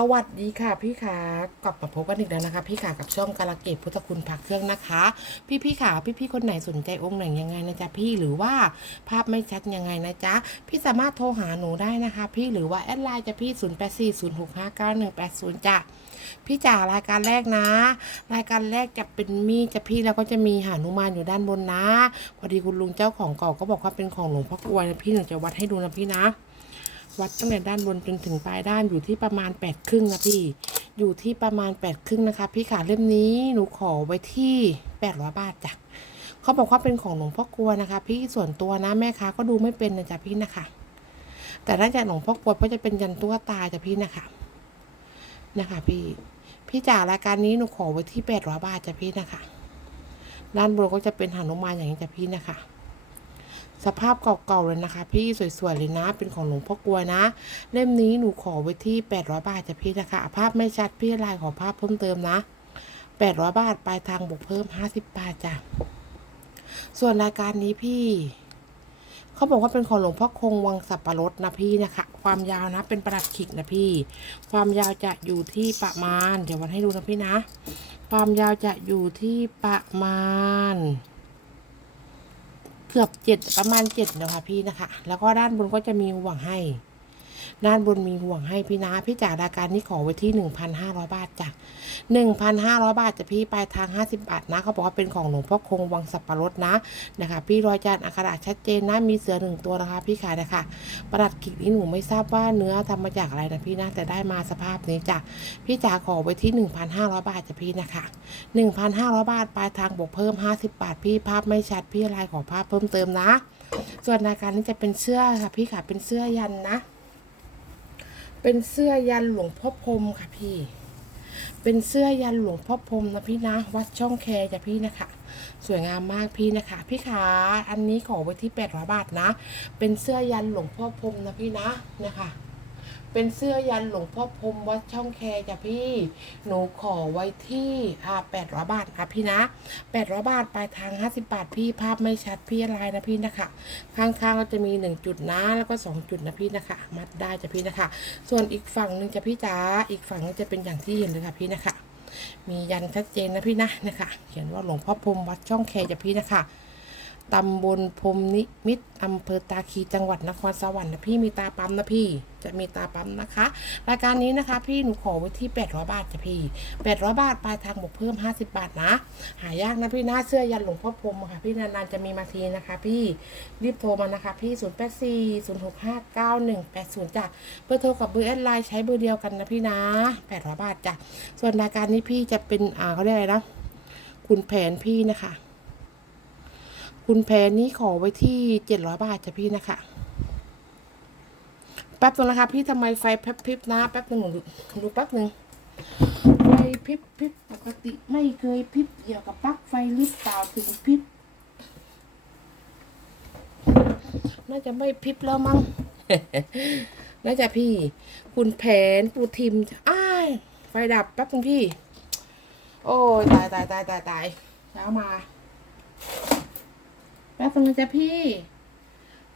สวัสดีค่ะพี่ขากลับมาพบกันอีกแล้วนะคะ พี่ขากับช่องกาลเกตพุทธคุณพักเครื่องนะคะ พี่พี่ขาพี่พี่คนไหนสนใจองค์ไหนยังไงนะจ๊ะพี่หรือว่าภาพไม่ชัดยังไงนะจ๊ะพี่สามารถโทรหาหนูได้นะคะ พี่หรือว่าแอดไลน์จะพี่ 0 8 4 0 6 5 9 1 8 0จ้ะพี่จ๋ารายการแรกนะ รายการแรกจะเป็นมีจะพี่แล้วก็จะมีหานุมานอยู่ด้านบนนะ พอดีคุณลุงเจ้าของเก่าก็บอกว่าเป็นของหลวงพ่อกลวยนะพี่หนูจะวัดให้ดูนะพี่นะ วัดตั้งแต่ด้านบนจนถึงปลายด้านอยู่ที่ประมาณแปดครึ่งนะพี่ อยู่ที่ประมาณแปดครึ่งนะคะ พี่ขาเล่มนี้หนูขอไว้ที่แปดร้อยบาทจ้ะเขาบอกว่าเป็นของหลวงพ่อกลัวนะคะ พี่ส่วนตัวนะแม่ค้าก็ดูไม่เป็นนะจ๊ะพี่นะคะ แต่น่าจะหลวงพ่อกลัวเพราะจะเป็นยันตัวตาจ้ะพี่นะคะ นะคะ พี่ พี่จ๋ารายการนี้หนูขอไว้ที่แปดร้อยบาทจ้ะพี่นะคะ ด้านบนก็จะเป็นหานุมานอย่างนี้จ้ะพี่นะคะ สภาพเก่าๆเลยนะคะ พี่สวยๆเลยนะ เป็นของหลวงพ่อกลวยนะ เล่มนี้หนูขอไว้ที่ 800 บาทจ้ะพี่นะคะ ภาพไม่ชัดพี่ลายขอภาพเพิ่มเติมนะ 800 บาทปลายทางบวกเพิ่ม 50 บาทจ้ะ ส่วนรายการนี้พี่เขาบอกว่าเป็นของหลวงพ่อคงวังสับปะรดนะพี่นะคะ ความยาวนะเป็นประดับขิกนะพี่ ความยาวจะอยู่ที่ประมาณ เดี๋ยววันให้ดูนะพี่นะ ความยาวจะอยู่ที่ประมาณ กือบเจ็ดประมาณเจ็ดนะคะพี่นะคะ แล้วก็ด้านบนก็จะมีห่วงให้ ด้านบนมีห่วงให้พี่นะพี่จากรายการนี้ขอไว้ที่หนึ่งพันห้าร้อยบาทจ้ะหนึ่งพันห้าร้อยบาทจะพี่ปลายทางห้าสิบบาทนะเขาบอกว่าเป็นของหลวงพ่อคงวังสับปะรดนะนะคะ พี่รอยจานอักขระชัดเจนนะมีเสือหนึ่งตัวนะคะ พี่ขายนะคะประดับกิกนี้หนูไม่ทราบว่าเนื้อทำมาจากอะไรนะพี่นะแต่ได้มาสภาพนี้จ้ะพี่จ๋าขอไว้ที่หนึ่งพันห้าร้อยบาทจ้ะพี่นะคะหนึ่งพันห้าร้อยบาทปลายทางบวกเพิ่มห้าสิบบาท พี่ภาพไม่ชัดพี่ลายขอภาพเพิ่มเติมนะ ส่วนรายการนี้จะเป็นเสื้อค่ะพี่ค่ะเป็นเสื้อยันนะ เป็นเสื้อยันหลวงพ่อพรมค่ะพี่ เป็นเสื้อยันหลวงพ่อพรมนะพี่นะ วัดช่องแคจ้ะพี่นะคะ สวยงามมากพี่นะคะ พี่ขาอันนี้ขอไว้ที่แปดร้อยบาทนะ เป็นเสื้อยันหลวงพ่อพรมนะพี่นะนะคะ เป็นเสื้อยันหลวงพ่อพรมวัดช่องแคจ้ะพี่ หนูขอไว้ที่อ่าแปดร้อยบาทอะพี่นะแปดร้อยบาทปลายทางห้าสิบบาทพี่ภาพไม่ชัดพี่ลายนะพี่นะคะ ข้างๆก็จะมีหนึ่งจุดนะแล้วก็สองจุดนะพี่นะคะ มัดได้จ้ะพี่นะคะ ส่วนอีกฝั่งหนึ่งจะพี่จ๋าอีกฝั่งนึงจะเป็นอย่างที่เห็นเลยค่ะพี่นะคะ มียันชัดเจนนะพี่นะนะคะ เขียนว่าหลวงพ่อพรมวัดช่องแคจ้ะพี่นะคะ ตำบลพรมนิมิตอำเภอตาคีจังหวัดนครสวรรค์นะพี่มีตาปั๊มนะพี่ จะมีตาปั๊มนะคะ รายการนี้นะคะพี่หนูขอไว้ที่ 800 บาทจ้ะพี่ 800 บาทปลายทางบวกเพิ่ม 50 บาทนะ หายากนะพี่หน้าเสื้อยันหลวงพ่อพรมค่ะ พี่นานๆจะมีมาทีนะคะ พี่รีบโทรมานะคะ พี่ 084 065 9180จ้ะเบอร์โทรกับเบอร์แอดไลน์ใช้เบอร์เดียวกันนะพี่นะ800บาทจ้ะส่วนรายการนี้พี่จะเป็นอ่าเขาเรียกอะไรนะคุณแผนพี่นะคะ คุณแพนนี่ขอไว้ที่เจ็ดร้อยบาทจ้ะพี่นะคะ แป๊บนึงนะคะ พี่ทำไมไฟแป๊บพริบนะ แป๊บนึงหนูดูดูแป๊บนึงไฟพริบพริบปกติไม่เคยพริบเกี่ยวกับปลั๊กไฟหรือเปล่าถึงพริบน่าจะไม่พริบแล้วมั้งน่าจะพี่ คุณแผนปูทิมอ้ายไฟดับแป๊บนึงพี่ โอ้ยตายตายตายตายตายเช้ามา แป๊บนึงจ๊ะพี่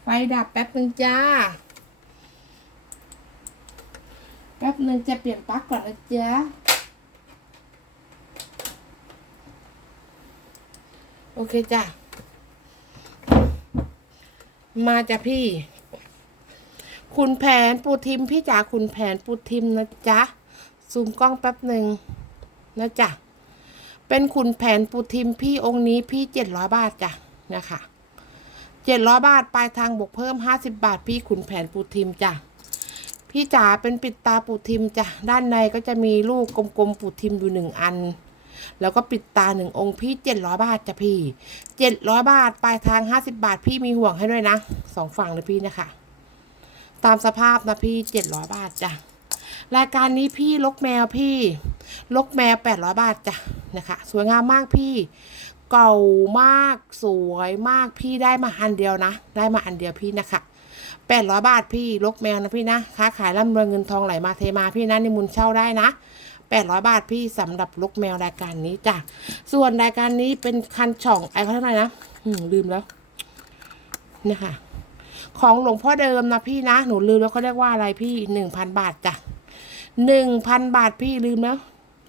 ไฟดับแป๊บนึงจ้า แป๊บนึงจะเปลี่ยนปลั๊กก่อนนะจ๊ะโอเคจ้ะ มาจ้ะพี่ คุณแผนปูทิมพี่จ๋าคุณแผนปูทิมนะจ๊ะ ซูมกล้องแป๊บหนึ่งนะจ๊ะ เป็นคุณแผนปูทิมพี่องค์นี้พี่เจ็ดร้อยบาทจ้ะ นะคะเจ็ดร้อยบาทปลายทางบวกเพิ่มห้าสิบบาท พี่ขุนแผนปูทิมจ้ะพี่จ๋าเป็นปิดตาปูทิมจ้ะด้านในก็จะมีลูกกลมๆปูทิมอยู่หนึ่งอัน แล้วก็ปิดตาหนึ่งองค์พี่เจ็ดร้อยบาทจ้ะพี่เจ็ดร้อยบาทปลายทางห้าสิบาท พี่มีห่วงให้ด้วยนะสองฝั่งเลยพี่นะคะ ตามสภาพนะพี่เจ็ดร้อยบาทจ้ะรายการนี้พี่ลกแมวพี่ ลกแมวแปดร้อยบาทจ้ะนะคะ สวยงามมากพี่ เก่ามากสวยมากพี่ได้มาอันเดียวนะ ได้มาอันเดียวพี่นะคะแปดร้อยบาทพี่ลกแมวนะพี่นะค้าขายร่ำรวยเงินทองไหลมาเทมาพี่นะนิมุนเช่าได้นะแปดร้อยบาทพี่สำหรับลกแมวรายการนี้จ้ะส่วนรายการนี้เป็นคันช่องไอ้เขาเท่าไหร่นะลืมแล้วนะคะของหลวงพ่อเดิมนะพี่นะ หนูลืมแล้วเขาเรียกว่าอะไรพี่หนึ่งพันบาทจ้ะหนึ่งพันบาทพี่ลืมแล้ว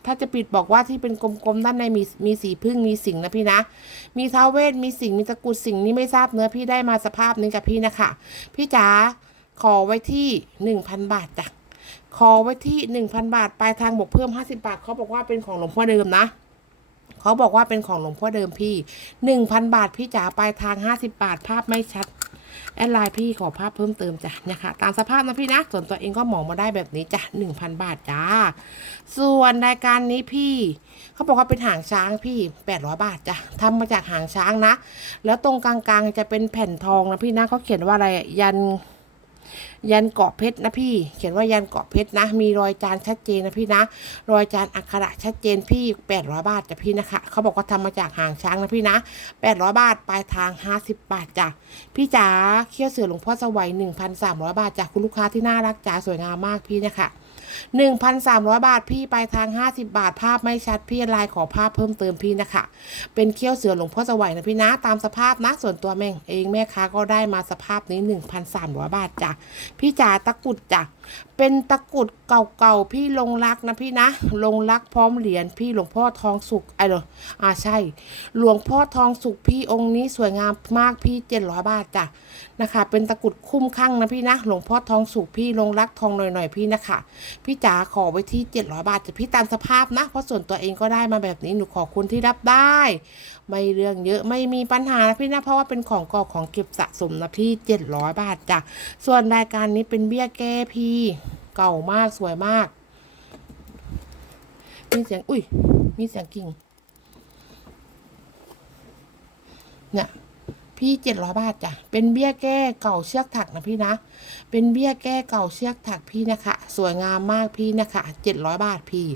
ถ้าจะปิดบอกว่าที่เป็นกลมๆด้านในมีมีสีพึ่งมีสิงนะพี่นะ มีเท้าเวทมีสิงมีตะกุดสิงนี่ไม่ทราบเนื้อพี่ได้มาสภาพนี้กับพี่นะคะ พี่จ๋าขอไว้ที่หนึ่งพันบาทจ้ะขอไว้ที่หนึ่งพันบาทปลายทางบวกเพิ่มห้าสิบาทเขาบอกว่าเป็นของหลวงพ่อเดิมนะเขาบอกว่าเป็นของหลวงพ่อเดิมพี่หนึ่งพันบาทพี่จ๋าปลายทางห้าสิบาทภาพไม่ชัด แอดไลน์พี่ขอภาพเพิ่มเติมจ้ะเนี่ยค่ะตามสภาพนะพี่นะส่วนตัวเองก็หมองมาได้แบบนี้จ้ะหนึ่งพันบาทจ้า ส่วนรายการนี้พี่ เขาบอกว่าเป็นหางช้างพี่แปดร้อยบาทจ้ะทำมาจากหางช้างนะ แล้วตรงกลางๆจะเป็นแผ่นทองนะพี่นะเขาเขียนว่าอะไรยัน ยันเกาะเพชรนะพี่ เขียนว่ายันเกาะเพชรนะ มีรอยจานชัดเจนนะพี่นะ รอยจานอักขระชัดเจนพี่แปดร้อยบาทจ้ะพี่นะคะ เขาบอกว่าทำมาจากหางช้างนะพี่นะแปดร้อยบาทปลายทางห้าสิบบาทจ้ะ พี่จ๋าเขี้ยวเสือหลวงพ่อสวัยหนึ่งพันสามร้อยบาทจ้ะคุณลูกค้าที่น่ารักจ๋าสวยงามมากพี่นะคะ หนึ่งพันสามร้อยบาทพี่ปลายทางห้าสิบาท ภาพไม่ชัดพี่ลน์ขอภาพเพิ่มเติมพี่นะคะ เป็นเขี้ยวเสือหลวงพ่อสวัยนะพี่นะตามสภาพนะส่วนตัวแม่งเองแม่ค้าก็ได้มาสภาพนี้หนึ่งพันสามร้อยบาทจ้ะพี่จ๋าตะกุดจ้ะเป็นตะกุดเก่าๆพี่ลงรักนะพี่นะ ลงรักพร้อมเหรียญพี่หลวงพ่อทองสุกไอ้เดออ่าใช่ หลวงพ่อทองสุกพี่องค์นี้สวยงามมากพี่เจ็ดร้อยบาทจ้ะนะคะ เป็นตะกุดคุ้มข้างนะพี่นะ หลวงพ่อทองสุกพี่ลงรักทองหน่อยๆพี่นะคะพี่จ๋าขอไว้ที่เจ็ดร้อยบาทจะพี่ตามสภาพนะ เพราะส่วนตัวเองก็ได้มาแบบนี้หนูขอบคุณที่รับได้ ไม่เรื่องเยอะไม่มีปัญหานะพี่นะเพราะว่าเป็นของกอของเก็บสะสมนะพี่เจ็ดร้อยบาทจ้ะส่วนรายการนี้เป็นเบี้ยแก้พี่เก่ามากสวยมาก มีเสียงอุ้ยมีเสียงกิ่งเนี่ย พี่เจ็ดร้อยบาทจ้ะ เป็นเบี้ยแก้เก่าเชือกถักนะพี่นะ เป็นเบี้ยแก้เก่าเชือกถักพี่นะคะ สวยงามมากพี่นะคะเจ็ดร้อยบาทพี่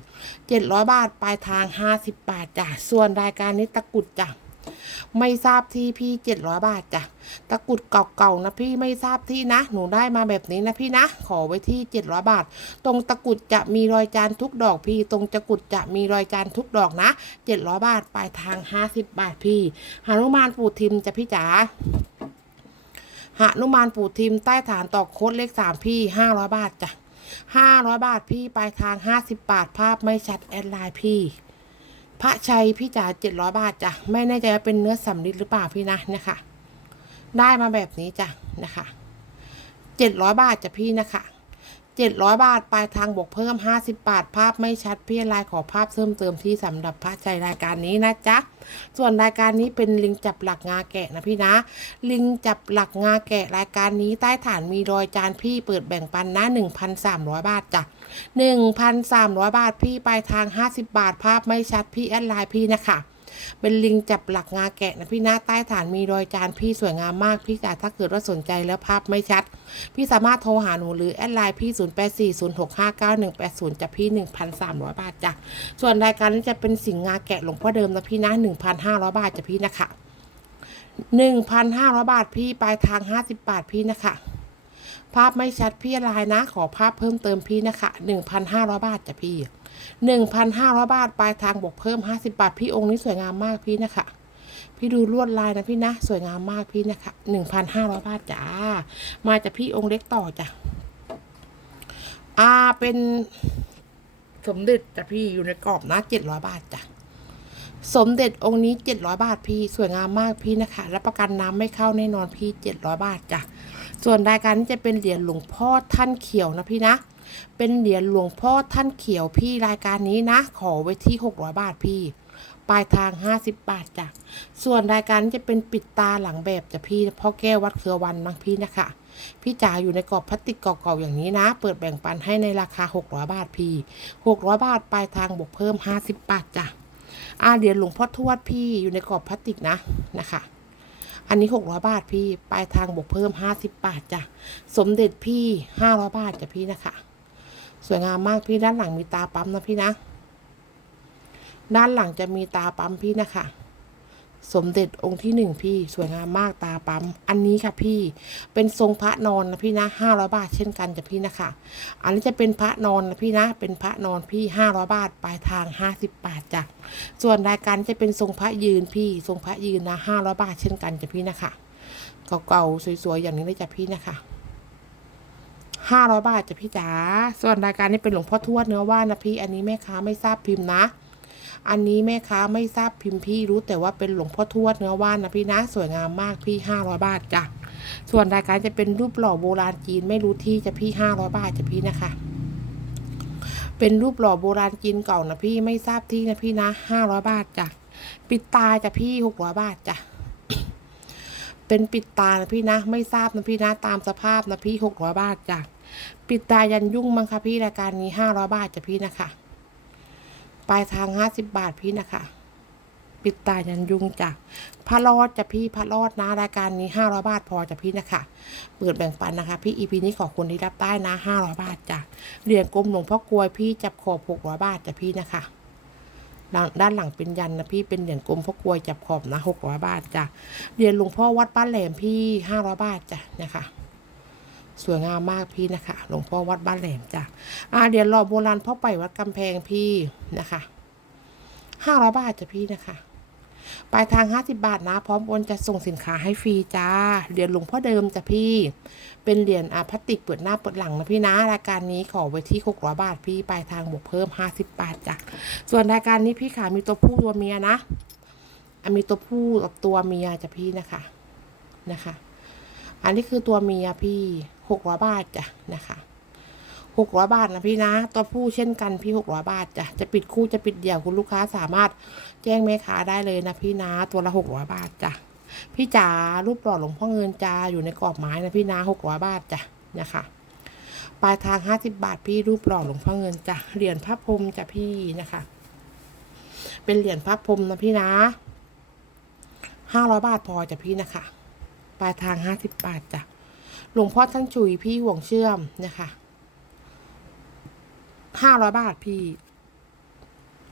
เจ็ดร้อยบาทปลายทางห้าสิบบาทจ้ะ ส่วนรายการนี้ตะกุดจ้ะ ไม่ทราบที่พี่เจ็ดร้อยบาทจ้ะตะกุดเก่าๆนะพี่ไม่ทราบที่นะ หนูได้มาแบบนี้นะพี่นะ ขอไว้ที่เจ็ดร้อยบาท ตรงตะกุดจะมีรอยจานทุกดอกพี่ ตรงตะกุดจะมีรอยจานทุกดอกนะเจ็ดร้อยบาทปลายทางห้าสิบบาทพี่หานุมานปู่ทิมจะพี่จ๋าหานุมานปู่ทิมใต้ฐานตอกโคดเลขสามพี่ห้าร้อยบาทจ้ะห้าร้อยบาทพี่ปลายทางห้าสิบบาทภาพไม่ชัดแอดไลน์พี่ พระชัยพี่จ๋าเจ็ดร้อยบาทจ้ะไม่แน่ใจว่าเป็นเนื้อสำลิดหรือเปล่าพี่นะนะคะ ได้มาแบบนี้จ้ะนะคะเจ็ดร้อยบาทจ้ะพี่นะคะ เจ็ดร้อยบาท ปลายทางบวกเพิ่มห้าสิบบาท ภาพไม่ชัดพี่ไลน์ขอภาพเพิ่มเติมที่สำหรับพระใจรายการนี้นะจ๊ะ ส่วนรายการนี้เป็นลิงจับหลักงาแกะนะพี่นะ ลิงจับหลักงาแกะรายการนี้ใต้ฐานมีรอยจานพี่เปิดแบ่งปันนะหนึ่งพันสามร้อยบาทจ้ะหนึ่งพันสามร้อยบาทพี่ปลายทางห้าสิบบาท ภาพไม่ชัดพี่แอดไลน์พี่นะคะ เป็นลิงจับหลักงาแกะนะพี่หน้าใต้ฐานมีรอยจานพี่สวยงามมากพี่จ๋าถ้าเกิดว่าสนใจแล้วภาพไม่ชัด พี่สามารถโทรหาหนูหรือแอดไลน์พี่ 0 8 4 0 6 5 9 1 8 0จะพี่ 1,300 บาทจ้ะส่วนรายการนี้จะเป็นสิงงาแกะหลวงพ่อเดิมนะพี่นะ1,500 บาทจะพี่นะคะ1,500 บาทพี่ปลายทาง 50 บาทพี่นะคะ ภาพไม่ชัดพี่ไลน์นะ ขอภาพเพิ่มเติมพี่นะคะ 1,500 บาทจ้ะพี่ หนึ่งพันห้าร้อยบาท ปลายทางบวกเพิ่มห้าสิบาท พี่องค์นี้สวยงามมากพี่นะคะ พี่ดูลวดลายนะพี่นะ สวยงามมากพี่นะคะหนึ่งพันห้าร้อยบาทจ้า มาจากพี่องค์เล็กต่อจ้ะ อ่า เป็นสมเด็จจ้ะพี่อยู่ในกรอบนะเจ็ดร้อยบาทจ้ะสมเด็จองค์นี้เจ็ดร้อยบาทพี่สวยงามมากพี่นะคะรับประกันน้ำไม่เข้าแน่นอนพี่เจ็ดร้อยบาทจ้ะส่วนรายการนี้จะเป็นเหรียญหลวงพ่อท่านเขียวนะพี่นะ เป็นเหรียญหลวงพ่อท่านเขียวพี่รายการนี้นะ ขอไว้ที่ 600 บาทพี่ ปลายทาง 50 บาทจ้ะ ส่วนรายการจะเป็นปิดตาหลังแบบจ้ะพี่พ่อแก้ววัดเครือวันนะพี่นะคะพี่จ๋าอยู่ในกรอบพลาสติกเก่าๆอย่างนี้นะ เปิดแบ่งปันให้ในราคา 600 บาทพี่ 600 บาทปลายทางบวกเพิ่ม 50 บาทจ้ะอาเหรียญหลวงพ่อทวดพี่อยู่ในกรอบพลาสติกนะนะคะ อันนี้ 600 บาทพี่ ปลายทางบวกเพิ่ม 50 บาทจ้ะ สมเด็จพี่ 500 บาทจ้ะพี่นะคะ สวยงามมากพี่ด้านหลังมีตาปั๊มนะพี่นะ ด้านหลังจะมีตาปั๊มพี่นะคะสมเด็จองค์ที่หนึ่งพี่สวยงามมากตาปั๊ม อันนี้ค่ะพี่เป็นทรงพระนอนนะพี่นะห้าร้อยบาทเช่นกันจ้ะพี่นะคะ อันนี้จะเป็นพระนอนนะพี่นะ เป็นพระนอนพี่ห้าร้อยบาทปลายทางห้าสิบบาทจ้ะส่วนรายการจะเป็นทรงพระยืนพี่ทรงพระยืนนะห้าร้อยบาทเช่นกันจ้ะพี่นะคะ เก่าๆสวยๆอย่างนี้เลยจ้ะพี่นะคะ ห้าร้อยบาทจ้ะพี่จ๋า ส่วนรายการนี้เป็นหลวงพ่อทวดเนื้อว่านนะพี่อันนี้แม่ค้าไม่ทราบพิมพ์นะ อันนี้แม่ค้าไม่ทราบพิมพ์พี่รู้แต่ว่าเป็นหลวงพ่อทวดเนื้อว่านนะพี่นะ สวยงามมากพี่ห้าร้อยบาทจ้ะ ส่วนรายการจะเป็นรูปหล่อโบราณจีนไม่รู้ที่จะพี่ห้าร้อยบาทจะพี่นะคะ เป็นรูปหล่อโบราณจีนเก่านะพี่ไม่ทราบที่นะพี่นะห้าร้อยบาทจ้ะ ปิดตาจ้ะพี่หกร้อยบาทจ้ะเป็นปิดตานะพี่นะ ไม่ทราบนะพี่นะ ตามสภาพนะพี่หกร้อยบาทจ้ะ ปิดตายันยุ่งมั้งคะพี่รายการนี้ห้าร้อยบาทจ้ะพี่นะคะ ปลายทางห้าสิบบาทพี่นะคะ ปิดตายันยุ่งจ้ะพระรอดจ้ะพี่พระรอดนะรายการนี้ห้าร้อยบาทพอจ้ะพี่นะคะ เปิดแบ่งปันนะคะ พี่อีพีนี้ขอบคุณที่รับได้นะห้าร้อยบาทจ้ะเหรียญกลมหลวงพ่อกลวยพี่จับขอบหกร้อยบาทจ้ะพี่นะคะด้านหลังเป็นยันนะพี่เป็นเหรียญกลมพ่อกลวยจับขอบนะหกร้อยบาทจ้ะเหรียญหลวงพ่อวัดบ้านแหลมพี่ห้าร้อยบาทจ้ะนะคะ สวยงามมากพี่นะคะหลวงพ่อวัดบ้านแหลมจ้ะอ่าเหรียญหล่อโบราณพ่อไปวัดกำแพงพี่นะคะห้าร้อยบาทจ้ะพี่นะคะปลายทางห้าสิบาทนะ พร้อมโอนจะส่งสินค้าให้ฟรีจ้าเหรียญหลวงพ่อเดิมจ้ะพี่ เป็นเหรียญอาพลาสติกเปิดหน้าเปิดหลังนะพี่นะรายการนี้ขอไว้ที่หกร้อยบาทพี่ปลายทางบวกเพิ่มห้าสิบบาทจ้ะส่วนรายการนี้พี่ขามีตัวผู้ตัวเมียนะอะมีตัวผู้กับตัวเมียจ้ะพี่นะคะนะคะ อันนี้คือตัวเมียพี่ หกร้อยบาทจ้ะนะคะหกร้อยบาทนะพี่นะ ตัวผู้เช่นกันพี่หกร้อยบาทจ้ะจะปิดคู่จะปิดเดี่ยวคุณลูกค้าสามารถแจ้งแม่ค้าได้เลยนะพี่นะ ตัวละหกร้อยบาทจ้ะพี่จ๋ารูปหล่อหลวงพ่อเงินจาอยู่ในกรอบไม้นะพี่นะหกร้อยบาทจ้ะนะคะปลายทางห้าสิบบาทพี่รูปหล่อหลวงพ่อเงินจ้ะเหรียญพระพรหมจ้ะพี่นะคะ เป็นเหรียญพระพรหมนะพี่นะห้าร้อยบาทพอจ้ะพี่นะคะ ปลายทางห้าสิบบาทจ้ะ หลวงพ่อท่านฉุยพี่ห่วงเชื่อมนะคะห้าร้อยบาทพี่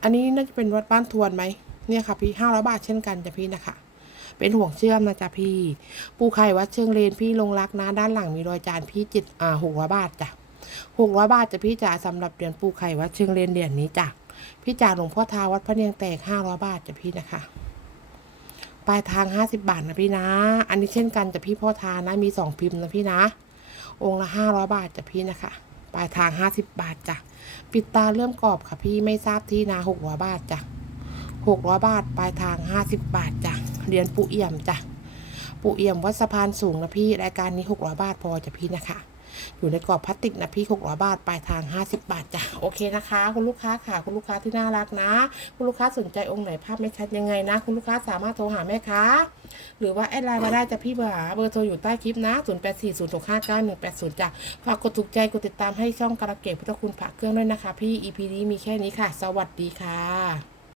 อันนี้น่าจะเป็นวัดบ้านทวนไหมเนี่ยค่ะ พี่ห้าร้อยบาทเช่นกันจ้ะพี่นะคะ เป็นห่วงเชื่อมนะจ๊ะพี่ ปูไข่วัดเชิงเลนพี่ลงรักนะด้านหลังมีรอยจานพี่จิตอ่าหกร้อยบาทจ้ะหกร้อยบาทจ้ะพี่จ๋าสำหรับเหรียญปูไข่วัดเชิงเลนเหรียญนี้จ้ะพี่จ๋าหลวงพ่อทาวัดพระเนียงแตกห้าร้อยบาทจ้ะพี่นะคะ ปลายทางห้าสิบาทนะพี่นะ อันนี้เช่นกันจะพี่พ่อทานนะมีสองพิมพ์นะพี่นะ องค์ละห้าร้อยบาทจะพี่นะคะ ปลายทางห้าสิบบาทจ้ะ ปิดตาเริ่มกรอบค่ะพี่ไม่ทราบที่นะหกร้อยบาทจ้ะหกร้อยบาท ปลายทางห้าสิบบาทจ้ะ เหรียญปูเอี่ยมจ้ะ ปูเอี่ยมวัดสะพานสูงนะพี่ รายการนี้หกร้อยบาทพอจ้ะพี่นะคะ อยู่ในกรอบพลาสติกนะพี่หกร้อยบาท ปลายทางห้าสิบบาทจ้ะ โอเคนะคะ คุณลูกค้าค่ะ คุณลูกค้าที่น่ารักนะ คุณลูกค้าสนใจองค์ไหนภาพไม่ชัดยังไงนะ คุณลูกค้าสามารถโทรหาแม่ค้า หรือว่าแอดไลน์มาได้จะพี่เบอร์หาเบอร์โทรอยู่ใต้คลิปนะ0 8 4 0 6 5 9 1 8 0จ้ะ ฝากกดถูกใจ กดติดตามให้ช่องการะเกดพุทธคุณพระเครื่องด้วยนะคะ พี่ EP นี้มีแค่นี้ค่ะ สวัสดีค่ะ